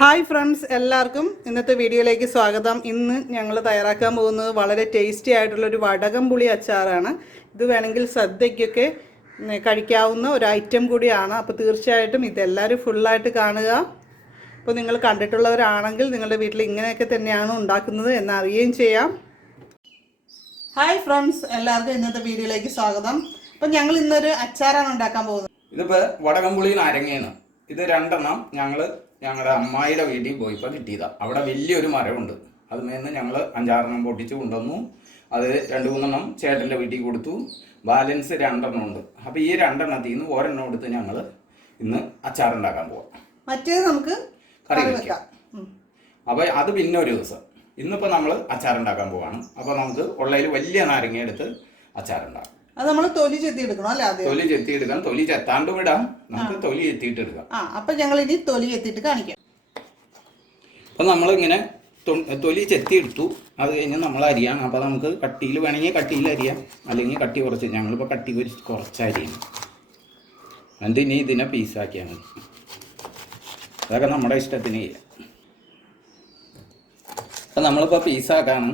Hi friends, എല്ലാവർക്കും ഇന്നത്തെ വീഡിയോയിലേക്ക് സ്വാഗതം. ഇന്ന് ഞങ്ങൾ തയ്യാറാക്കാൻ പോകുന്നത് വളരെ ടേസ്റ്റി ആയിട്ടുള്ളൊരു വടകം പുളി അച്ചാറാണ്. ഇത് വേണമെങ്കിൽ സദ്യയ്ക്കൊക്കെ കഴിക്കാവുന്ന ഒരു ഐറ്റം കൂടിയാണ്. അപ്പോൾ തീർച്ചയായിട്ടും ഇതെല്ലാവരും ഫുള്ളായിട്ട് കാണുക. അപ്പോൾ നിങ്ങൾ കണ്ടിട്ടുള്ളവരാണെങ്കിൽ നിങ്ങളുടെ വീട്ടിൽ ഇങ്ങനെയൊക്കെ തന്നെയാണ് ഉണ്ടാക്കുന്നത് എന്നറിയുകയും ചെയ്യാം. ഹായ് ഫ്രണ്ട്സ്, എല്ലാവർക്കും ഇന്നത്തെ വീഡിയോയിലേക്ക് സ്വാഗതം. അപ്പോൾ ഞങ്ങൾ ഇന്നൊരു അച്ചാറാണ് ഉണ്ടാക്കാൻ പോകുന്നത്. ഇതിപ്പോൾ വടകം പുളി നാരങ്ങയാണ്. ഇത് രണ്ടെണ്ണം ഞങ്ങളുടെ അമ്മായിയുടെ വീട്ടിൽ പോയിപ്പോൾ കിട്ടിയതാണ്. അവിടെ വലിയൊരു മരമുണ്ട്. അതുമേന്ന് ഞങ്ങൾ 5-6 പൊട്ടിച്ച് കൊണ്ടുവന്നു. അത് 2-3 ചേട്ടൻ്റെ വീട്ടിൽ കൊടുത്തു. ബാലൻസ് 2 ഉണ്ട്. അപ്പോൾ ഈ 2 നിന്ന് ഒരെണ്ണം എടുത്ത് ഞങ്ങൾ ഇന്ന് അച്ചാറുണ്ടാക്കാൻ പോവാം. മറ്റേത് നമുക്ക് കറി വയ്ക്കാം. അപ്പോൾ അത് പിന്നെ ഒരു ദിവസം. ഇന്നിപ്പോൾ നമ്മൾ അച്ചാറുണ്ടാക്കാൻ പോവാണ്. അപ്പോൾ നമുക്ക് ഉള്ളതിൽ വലിയ നാരങ്ങ എടുത്ത് അച്ചാറുണ്ടാക്കാം. അത് നമ്മൾ തൊലി ചെത്തിയെടുക്കണം അല്ലേ? തൊലി ചെത്തിയെടുക്കാം. തൊലി ചെത്താണ്ടും ഇടാം. നമുക്ക് തൊലി ചെത്തിയിട്ട് എടുക്കാം. അപ്പം ഞങ്ങൾ ഇനി തൊലി ചെത്തിയിട്ട് കാണിക്കാം. അപ്പം നമ്മളിങ്ങനെ തൊലി ചെത്തിയെടുത്തു. അത് കഴിഞ്ഞ് നമ്മൾ അരിയാണ്. അപ്പോൾ നമുക്ക് കട്ടിയിൽ വേണമെങ്കിൽ കട്ടിയിൽ അരിയാം, അല്ലെങ്കിൽ കട്ടി കുറച്ച്. ഞങ്ങളിപ്പോൾ കട്ടി കുറച്ച് അരിയാണ്. എന്നിട്ട് ഇനി ഇതിനെ പീസാക്കിയാൽ മതി. അതൊക്കെ നമ്മുടെ ഇഷ്ടത്തിന് ചെയ്യാം. അപ്പം നമ്മളിപ്പോൾ പീസാക്കാണ്.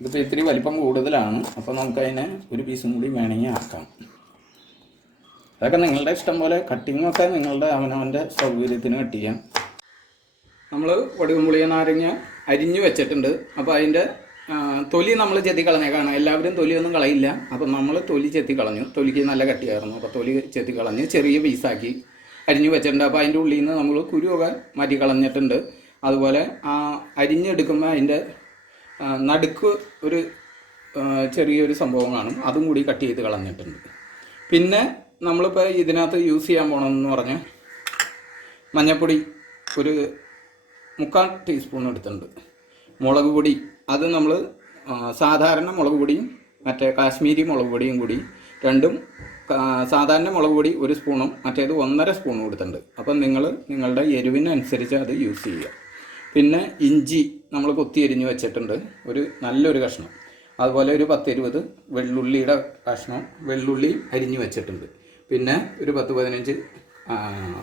ഇതിപ്പോൾ ഇത്തിരി വലിപ്പം കൂടുതലാണ്. അപ്പോൾ നമുക്കതിനെ ഒരു പീസും കൂടി വേണമെങ്കിൽ ആക്കാം. അതൊക്കെ നിങ്ങളുടെ ഇഷ്ടം പോലെ. കട്ടിങ്ങൊക്കെ നിങ്ങളുടെ അവനവൻ്റെ സൗകര്യത്തിന് കട്ട് ചെയ്യാം. നമ്മൾ വടകംപുളി നാരങ്ങ അരിഞ്ഞു വെച്ചിട്ടുണ്ട്. അപ്പോൾ അതിൻ്റെ തൊലി നമ്മൾ ചെത്തി കളഞ്ഞേക്കാണ്. എല്ലാവരും തൊലിയൊന്നും കളയില്ല. അപ്പം നമ്മൾ തൊലി ചെത്തി കളഞ്ഞു. തൊലിക്ക് നല്ല കട്ടിയായിരുന്നു. അപ്പോൾ തൊലി ചെത്തി കളഞ്ഞ് ചെറിയ പീസാക്കി അരിഞ്ഞു വെച്ചിട്ടുണ്ട്. അപ്പോൾ അതിൻ്റെ ഉള്ളിൽ നിന്ന് നമ്മൾ കുരുവൊക്കെ മാറ്റി കളഞ്ഞിട്ടുണ്ട്. അതുപോലെ അരിഞ്ഞെടുക്കുമ്പോൾ അതിൻ്റെ നടുക്ക് ഒരു ചെറിയൊരു സംഭവം കാണും. അതും കൂടി കട്ട് ചെയ്ത് കളഞ്ഞിട്ടുണ്ട്. പിന്നെ നമ്മളിപ്പോൾ ഇതിനകത്ത് യൂസ് ചെയ്യാൻ പോകണമെന്ന് പറഞ്ഞാൽ മഞ്ഞൾപ്പൊടി ഒരു 3/4 ടീസ്പൂൺ എടുത്തിട്ടുണ്ട്. മുളക് പൊടി അത് നമ്മൾ സാധാരണ മുളക് പൊടിയും മറ്റേ കാശ്മീരി മുളക് പൊടിയും കൂടി രണ്ടും, സാധാരണ മുളക് പൊടി 1 സ്പൂണും മറ്റേത് 1.5 സ്പൂണും കൊടുത്തിട്ടുണ്ട്. അപ്പം നിങ്ങളുടെ എരിവിനനുസരിച്ച് അത് യൂസ് ചെയ്യുക. പിന്നെ ഇഞ്ചി നമ്മൾ കൊത്തി എരിഞ്ഞ് വെച്ചിട്ടുണ്ട്, ഒരു നല്ലൊരു കഷ്ണം. അതുപോലെ ഒരു 10-20 വെള്ളുള്ളിയുടെ കഷ്ണം വെള്ളുള്ളി അരിഞ്ഞ് വെച്ചിട്ടുണ്ട്. പിന്നെ ഒരു 10-15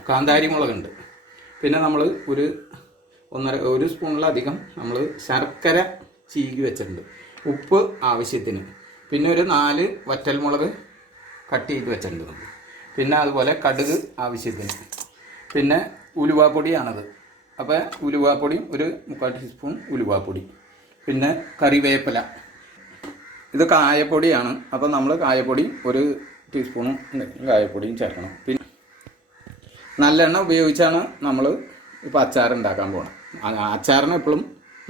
കാന്താരി മുളകുണ്ട്. പിന്നെ നമ്മൾ ഒരു 1 സ്പൂണിലധികം നമ്മൾ ശർക്കര ചീകി വെച്ചിട്ടുണ്ട്. ഉപ്പ് ആവശ്യത്തിന്. പിന്നെ ഒരു 4 വറ്റൽമുളക് കട്ട് ചെയ്ത് വെച്ചിട്ടുണ്ട്. പിന്നെ അതുപോലെ കടുക് ആവശ്യത്തിന്. പിന്നെ ഉലുവാപ്പൊടിയാണത്. അപ്പോൾ ഉലുവാപ്പൊടിയും ഒരു 3/4 ടീസ്പൂൺ ഉലുവാപ്പൊടി. പിന്നെ കറിവേപ്പില. ഇത് കായപ്പൊടിയാണ്. അപ്പോൾ നമ്മൾ കായപ്പൊടി 1 ടീസ്പൂണും കായപ്പൊടിയും ചേർക്കണം. പിന്നെ നല്ലെണ്ണ ഉപയോഗിച്ചാണ് നമ്മൾ ഇപ്പോൾ അച്ചാർ ഉണ്ടാക്കാൻ പോകണം. അച്ചാറിന് എപ്പോഴും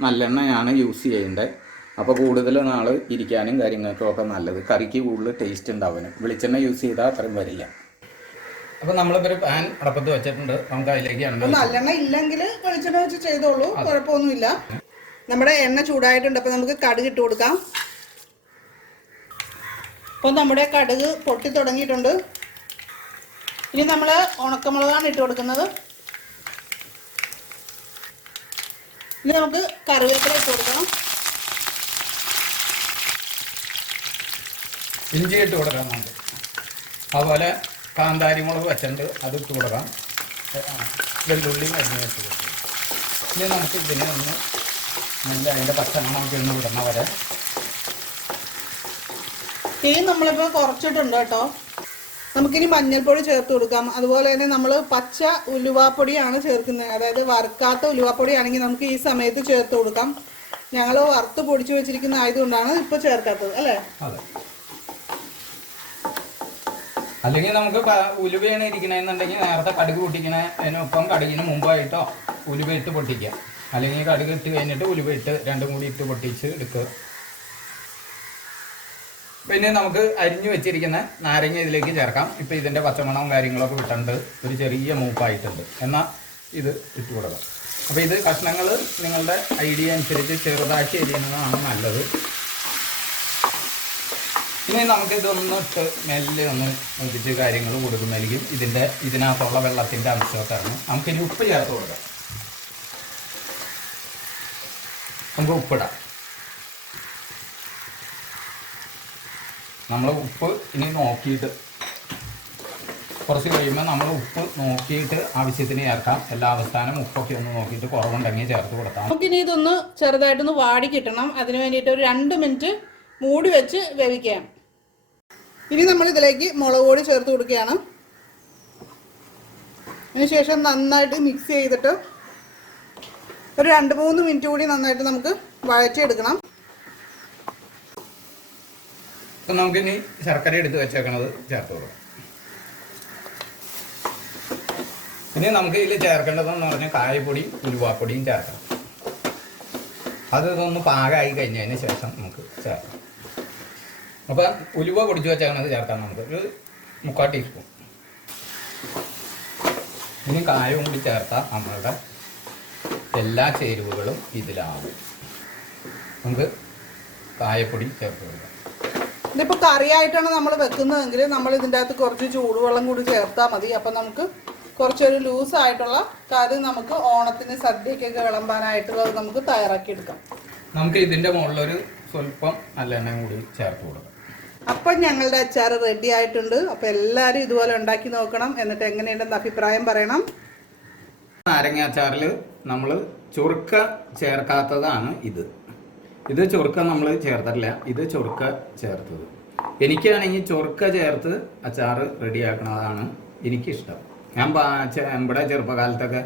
നല്ലെണ്ണയാണ് യൂസ് ചെയ്യേണ്ടത്. അപ്പോൾ കൂടുതൽ നാൾ ഇരിക്കാനും കാര്യങ്ങൾക്കും ഒക്കെ നല്ലത്. കറിക്ക് കൂടുതൽ ടേസ്റ്റ് ഉണ്ടാവാനും. വെളിച്ചെണ്ണ യൂസ് ചെയ്താൽ അത്രയും വരില്ല. അപ്പോൾ നമ്മളിപ്പോൾ ഒരു പാൻ അടപ്പത്ത് വെച്ചിട്ടുണ്ട്. നമുക്ക് അതിലേക്ക് നല്ലെണ്ണ ഇല്ലെങ്കിൽ വെളിച്ചെണ്ണ വെച്ച് ചെയ്തോളൂ, കുഴപ്പമൊന്നുമില്ല. നമ്മുടെ എണ്ണ ചൂടായിട്ടുണ്ട്. അപ്പോൾ നമുക്ക് കടുക് ഇട്ട് കൊടുക്കാം. അപ്പോൾ നമ്മുടെ കടുക് പൊട്ടി തുടങ്ങിയിട്ടുണ്ട്. ഇനി നമ്മൾ ഉണക്കമുളകാണ് ഇട്ട് കൊടുക്കുന്നത്. ഇനി നമുക്ക് കറിവേപ്പില ഇട്ട് കൊടുക്കണം. ഇഞ്ചി ഇട്ട് കൊടുക്കാം നമുക്ക്. അതുപോലെ കാന്താരി മുളക് വെച്ചിട്ടുണ്ട്, അത് ഇട്ട് കൊടുക്കാം. വെള്ളുള്ളി അരിഞ്ഞ് വെച്ച് കൊടുക്കാം. ഇനി നമുക്ക് ഇതിനെ ഒന്ന് നല്ല അതിൻ്റെ പച്ചമണമൊക്കെ ഒന്ന് വിടണ വരെ. തീ നമ്മളിപ്പോൾ കുറച്ചിട്ടുണ്ട് കേട്ടോ. നമുക്കിനി മഞ്ഞൾപ്പൊടി ചേർത്ത് കൊടുക്കാം. അതുപോലെ തന്നെ നമ്മൾ പച്ച ഉലുവാപ്പൊടിയാണ് ചേർക്കുന്നത്. അതായത് വറുക്കാത്ത ഉലുവാപ്പൊടിയാണെങ്കിൽ നമുക്ക് ഈ സമയത്ത് ചേർത്ത് കൊടുക്കാം. ഞങ്ങൾ വറുത്ത് പൊടിച്ച് വെച്ചിരിക്കുന്ന ആയതുകൊണ്ടാണ് ഇപ്പോൾ ചേർക്കാത്തത് അല്ലേ? അതെ. അല്ലെങ്കിൽ നമുക്ക് ഉലുവയാണ് ഇരിക്കണമെന്നുണ്ടെങ്കിൽ നേരത്തെ കടുക് പൊട്ടിക്കണതിനൊപ്പം കടുകിന് മുമ്പായിട്ടോ ഉലുവ ഇട്ട് പൊട്ടിക്കുക. അല്ലെങ്കിൽ കടുക് ഇട്ട് കഴിഞ്ഞിട്ട് ഉലുവ ഇട്ട് രണ്ടും കൂടി ഇട്ട് പൊട്ടിച്ച് എടുക്കുക. പിന്നെ നമുക്ക് അരിഞ്ഞു വെച്ചിരിക്കുന്ന നാരങ്ങ ഇതിലേക്ക് ചേർക്കാം. ഇപ്പോൾ ഇതിൻ്റെ പച്ചമണവും കാര്യങ്ങളൊക്കെ വിട്ടുണ്ട്. ഒരു ചെറിയ മൂപ്പായിട്ടുണ്ട്. എന്നാൽ ഇത് ഇട്ട് കൊടുക്കാം. അപ്പോൾ ഇത് കഷ്ണങ്ങൾ നിങ്ങളുടെ ഐഡിയ അനുസരിച്ച് ചെറുതാക്കി എരിയുന്നതാണ് നല്ലത്. ഇനി നമുക്കിതൊന്ന് ഇട്ട് മെല്ലെ ഒന്ന് മുതിച്ച് കാര്യങ്ങൾ കൊടുക്കുന്നതായിരിക്കും. ഇതിനകത്തുള്ള വെള്ളത്തിൻ്റെ അംശമൊക്കെ ഇറങ്ങും. നമുക്കിനി ഉപ്പ് ചേർത്ത് കൊടുക്കാം. നമുക്ക് ഉപ്പിടാം. നമ്മൾ ഉപ്പ് ഇനി നോക്കിയിട്ട് കുറച്ച് കഴിയുമ്പോൾ നമ്മൾ ഉപ്പ് നോക്കിയിട്ട് ആവശ്യത്തിന് ചേർക്കാം. എല്ലാ അവസാനം ഉപ്പൊക്കെ ഒന്ന് നോക്കിയിട്ട് കുറവുണ്ടെങ്കിൽ ചേർത്ത് കൊടുക്കാം. നമുക്കിനി ഇതൊന്ന് ചെറുതായിട്ടൊന്ന് വാടി കിട്ടണം. അതിന് വേണ്ടിയിട്ട് ഒരു 2 മിനിറ്റ് മൂടി വെച്ച് വേവിക്കാം. ഇനി നമ്മൾ ഇതിലേക്ക് മുളക് പൊടി ചേർത്ത് കൊടുക്കുകയാണ്. അതിനുശേഷം നന്നായിട്ട് മിക്സ് ചെയ്തിട്ട് ഒരു 2-3 മിനിറ്റ് കൂടി നന്നായിട്ട് നമുക്ക് വഴറ്റിയെടുക്കണം. അപ്പം നമുക്കിനി ശർക്കര എടുത്ത് വെച്ചേക്കണത് ചേർത്ത് കൊടുക്കാം. ഇനി നമുക്ക് ഇതിൽ ചേർക്കേണ്ടതെന്ന് പറഞ്ഞാൽ കായപ്പൊടിയും ഉലുവാപ്പൊടിയും ചേർക്കണം. അത് ഇതൊന്ന് പാകമായി കഴിഞ്ഞതിന് ശേഷം നമുക്ക് ചേർക്കാം. അപ്പോൾ ഉലുവ പൊടിച്ച് വെച്ചേക്കണത് ചേർക്കാം. നമുക്ക് ഒരു 3/4 ടീസ്പൂൺ. ഇനി കായവും കൂടി ചേർത്താൽ നമ്മളുടെ എല്ലാ ചേരുവകളും ഇതിലാവും. നമുക്ക് കായപ്പൊടി ചേർത്ത് കൊടുക്കാം. ഇതിപ്പോൾ കറിയായിട്ടാണ് നമ്മൾ വെക്കുന്നതെങ്കിൽ നമ്മൾ ഇതിൻ്റെ അകത്ത് കുറച്ച് ചൂടുവെള്ളം കൂടി ചേർത്താൽ മതി. അപ്പം നമുക്ക് കുറച്ചൊരു ലൂസായിട്ടുള്ള കറി നമുക്ക് ഓണത്തിന് സദ്യക്കൊക്കെ വിളമ്പാനായിട്ടുള്ളത് നമുക്ക് തയ്യാറാക്കിയെടുക്കാം. നമുക്ക് ഇതിൻ്റെ മുകളിലൊരു സ്വല്പം നല്ലെണ്ണയും കൂടി ചേർത്ത് കൊടുക്കാം. അപ്പം ഞങ്ങളുടെ അച്ചാർ റെഡി ആയിട്ടുണ്ട്. അപ്പോൾ എല്ലാവരും ഇതുപോലെ ഉണ്ടാക്കി നോക്കണം. എന്നിട്ട് എങ്ങനെയുണ്ടെന്ന് അഭിപ്രായം പറയണം. നാരങ്ങ അച്ചാറിൽ നമ്മൾ ചുറുക്ക ചേർക്കാത്തതാണ് ഇത്. ഇത് ചുറുക്ക നമ്മൾ ചേർത്തിട്ടില്ല, ഇത് ചുറുക്ക ചേർത്തത്. എനിക്കാണെങ്കിൽ ചുറുക്ക ചേർത്ത് അച്ചാർ റെഡിയാക്കണതാണ് എനിക്കിഷ്ടം. ഞാൻ ഇവിടെ ചെറുപ്പകാലത്തൊക്കെ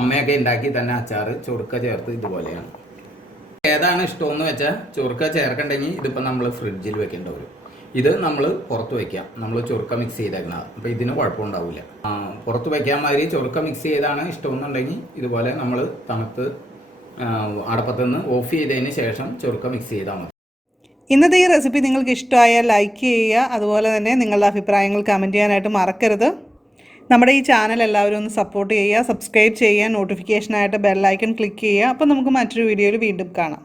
അമ്മയൊക്കെ ഉണ്ടാക്കി തന്നെ അച്ചാർ ചുറുക്ക ചേർത്ത് ഇതുപോലെയാണ്. ഏതാണ് ഇഷ്ടമെന്ന് വെച്ചാൽ ചുറുക്ക ചേർക്കണ്ടെങ്കിൽ ഇതിപ്പോൾ നമ്മൾ ഫ്രിഡ്ജിൽ വെക്കേണ്ട വരും. ഇത് നമ്മൾ പുറത്ത് വയ്ക്കാം. നമ്മൾ ചുറുക്ക മിക്സ് ചെയ്തേക്കണത്. അപ്പോൾ ഇതിന് കുഴപ്പമുണ്ടാവില്ല. പുറത്ത് വയ്ക്കാൻ മാതിരി ചുറുക്ക മിക്സ് ചെയ്താണ് ഇഷ്ടമെന്നുണ്ടെങ്കിൽ ഇതുപോലെ നമ്മൾ തണുത്ത് അടപ്പത്തുനിന്ന് ഓഫ് ചെയ്തതിന് ശേഷം ചുറുക്ക മിക്സ് ചെയ്താൽ മതി. ഇന്നത്തെ ഈ റെസിപ്പി നിങ്ങൾക്ക് ഇഷ്ടമായാൽ ലൈക്ക് ചെയ്യുക. അതുപോലെ തന്നെ നിങ്ങളുടെ അഭിപ്രായങ്ങൾ കമൻറ്റ് ചെയ്യാനായിട്ട് മറക്കരുത്. നമ്മുടെ ഈ ചാനൽ എല്ലാവരും ഒന്ന് സപ്പോർട്ട് ചെയ്യുക, സബ്സ്ക്രൈബ് ചെയ്യുക, നോട്ടിഫിക്കേഷനായിട്ട് ബെൽ ഐക്കൺ ക്ലിക്ക് ചെയ്യുക. അപ്പോൾ നമുക്ക് മറ്റൊരു വീഡിയോയിൽ വീണ്ടും കാണാം.